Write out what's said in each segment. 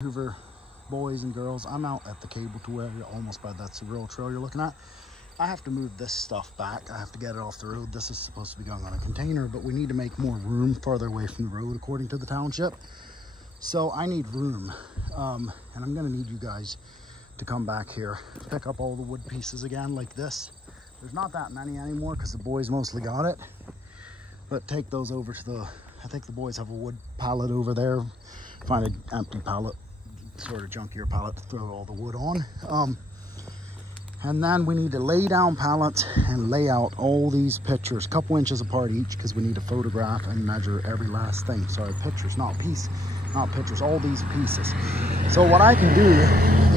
Hoover boys and girls, I'm out at the cable to where almost by that's the real trail you're looking at. I have to move this stuff back. I have to get it off the road. This is supposed to be going on a container, but we need to make more room farther away from the road according to the township. So I need room, and I'm gonna need you guys to come back here, pick up all the wood pieces again like this. There's not that many anymore because the boys mostly got it, but take those over to the, I think the boys have a wood pallet over there. Find an empty pallet, sort of junkier pallet to throw all the wood on. And then we need to lay down pallets and lay out all these pictures, a couple inches apart each, because we need to photograph and measure every last thing. Sorry, pictures, not pictures, all these pieces. So what I can do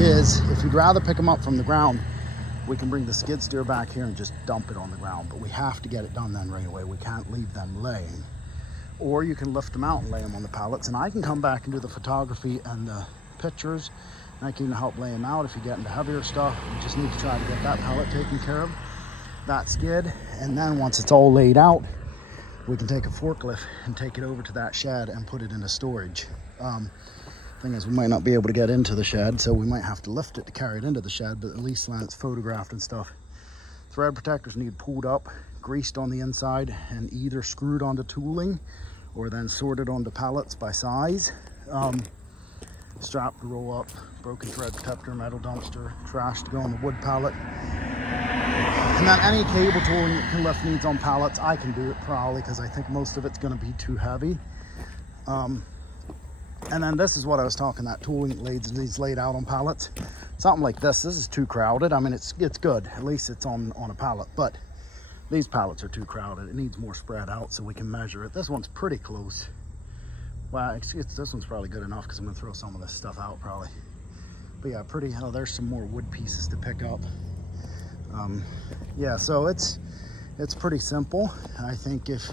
is, if you'd rather pick them up from the ground, we can bring the skid steer back here and just dump it on the ground, but we have to get it done then right away. We can't leave them laying. Or you can lift them out and lay them on the pallets, and I can come back and do the photography and the pictures, and I can help lay them out if you get into heavier stuff. You just need to try to get that pallet taken care of, that skid, and then once it's all laid out, we can take a forklift and take it over to that shed and put it into storage. Thing is, we might not be able to get into the shed, so we might have to lift it to carry it into the shed, but at least when it's photographed and stuff. Thread protectors need pulled up, greased on the inside, and either screwed onto tooling or then sorted onto pallets by size. Strap to roll up, broken thread protector, metal dumpster, trash to go on the wood pallet. And then any cable tooling that can lift needs on pallets, I can do it probably because I think most of it's going to be too heavy. And then this is what I was talking, that tooling needs laid out on pallets. Something like this is too crowded. I mean, it's good, at least it's on a pallet, but these pallets are too crowded. It needs more spread out so we can measure it. This one's pretty close. Well, this one's probably good enough because I'm gonna throw some of this stuff out probably. But yeah, there's some more wood pieces to pick up. Yeah, so it's pretty simple. I think if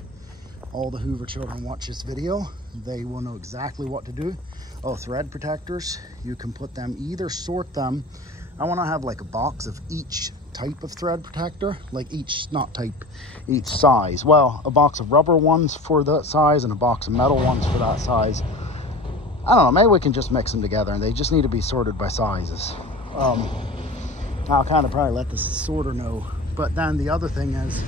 all the Hoover children watch this video, they will know exactly what to do. Oh, thread protectors, you can put them, either sort them. I wanna have like a box of each type of thread protector, like each size. Well, a box of rubber ones for that size and a box of metal ones for that size. I don't know, maybe we can just mix them together and they just need to be sorted by sizes. I'll kind of probably let the sorter know. But then the other thing is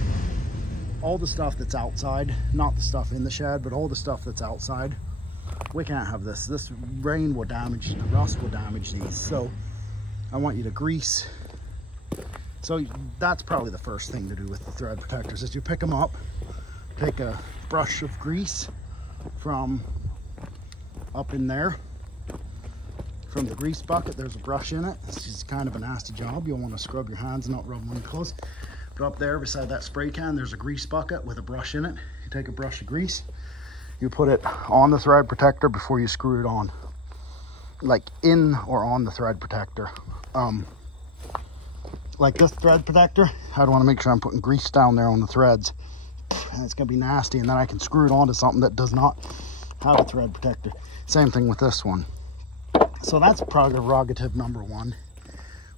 all the stuff that's outside, not the stuff in the shed, but all the stuff that's outside, we can't have this. This rain will damage, the rust will damage these. So I want you to grease. So that's probably the first thing to do with the thread protectors is you pick them up, take a brush of grease from up in there, from the grease bucket. There's a brush in it. This is kind of a nasty job. You'll want to scrub your hands, not rub them on your clothes. But up there beside that spray can, there's a grease bucket with a brush in it. You take a brush of grease, you put it on the thread protector before you screw it on, like in or on the thread protector. Like this thread protector, I'd want to make sure I'm putting grease down there on the threads, and it's gonna be nasty, and then I can screw it onto something that does not have a thread protector. Same thing with this one. So that's prerogative number one.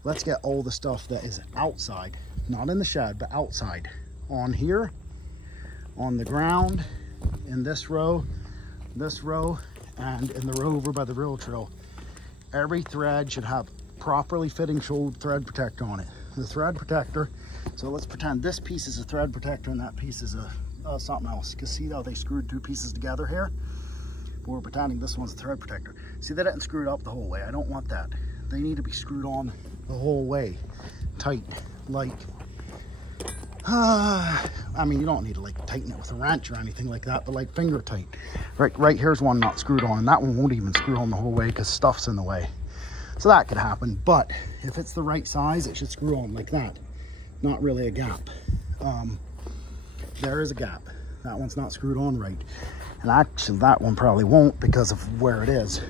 Let's get all the stuff that is outside, not in the shed, but outside, on here, on the ground, in this row, and in the row over by the rail trail. Every thread should have properly fitting shoulder thread protector on it. The thread protector, so let's pretend this piece is a thread protector and that piece is a something else. You can see how they screwed two pieces together here? But we're pretending this one's a thread protector. See, they didn't screw it up the whole way. I don't want that. They need to be screwed on the whole way, tight, like, I mean, you don't need to like tighten it with a wrench or anything like that, but like finger tight. Right here's one not screwed on, and that one won't even screw on the whole way because stuff's in the way. So that could happen, but if it's the right size, it should screw on like that. Not really a gap. There is a gap. That one's not screwed on right. And actually that one probably won't because of where it is.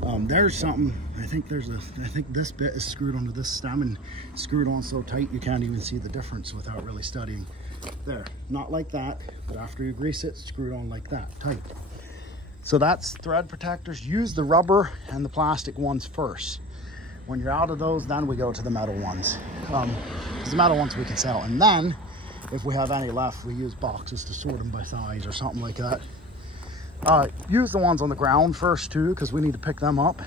There's something, I think this bit is screwed onto this stem and screwed on so tight you can't even see the difference without really studying. There, not like that, but after you grease it, it's screwed on like that, tight. So that's thread protectors. Use the rubber and the plastic ones first. When you're out of those, then we go to the metal ones. Because the metal ones we can sell. And then, if we have any left, we use boxes to sort them by size or something like that. Use the ones on the ground first too, because we need to pick them up,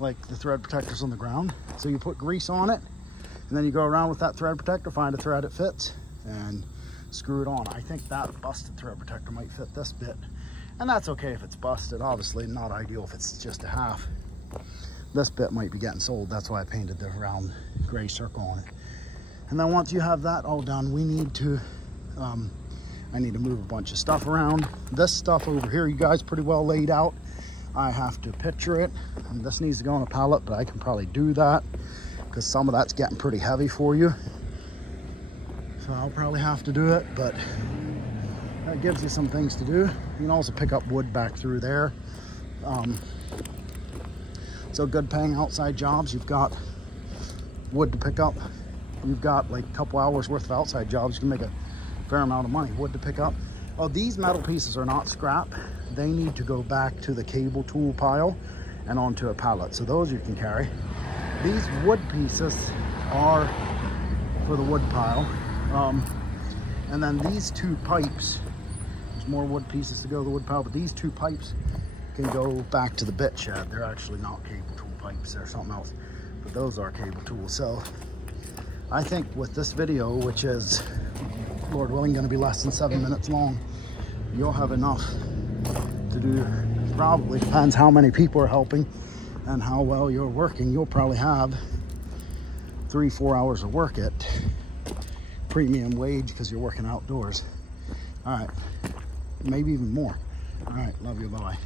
like the thread protectors on the ground. So you put grease on it, and then you go around with that thread protector, find a thread that fits, and screw it on. I think that busted thread protector might fit this bit, and that's okay if it's busted. Obviously not ideal if it's just a half. This bit might be getting sold. That's why I painted the round gray circle on it. And then once you have that all done, we need to I need to move a bunch of stuff around. This stuff over here, you guys pretty well laid out. I have to picture it, and this needs to go on a pallet, but I can probably do that because some of that's getting pretty heavy for you. So I'll probably have to do it, but that gives you some things to do. You can also pick up wood back through there. So good paying outside jobs, you've got wood to pick up. You've got like a couple hours worth of outside jobs, you can make a fair amount of money. Wood to pick up. Oh, these metal pieces are not scrap. They need to go back to the cable tool pile and onto a pallet. So those you can carry. These wood pieces are for the wood pile. And then these two pipes, there's more wood pieces to go to the wood pile, but these two pipes can go back to the bit shed. They're actually not cable tool pipes, they're something else, but those are cable tools. So I think with this video, which is, Lord willing, going to be less than 7 minutes long, you'll have enough to do. Probably depends how many people are helping and how well you're working. You'll probably have 3-4 hours of work at premium wage because you're working outdoors. All right, maybe even more. All right, love you, bye.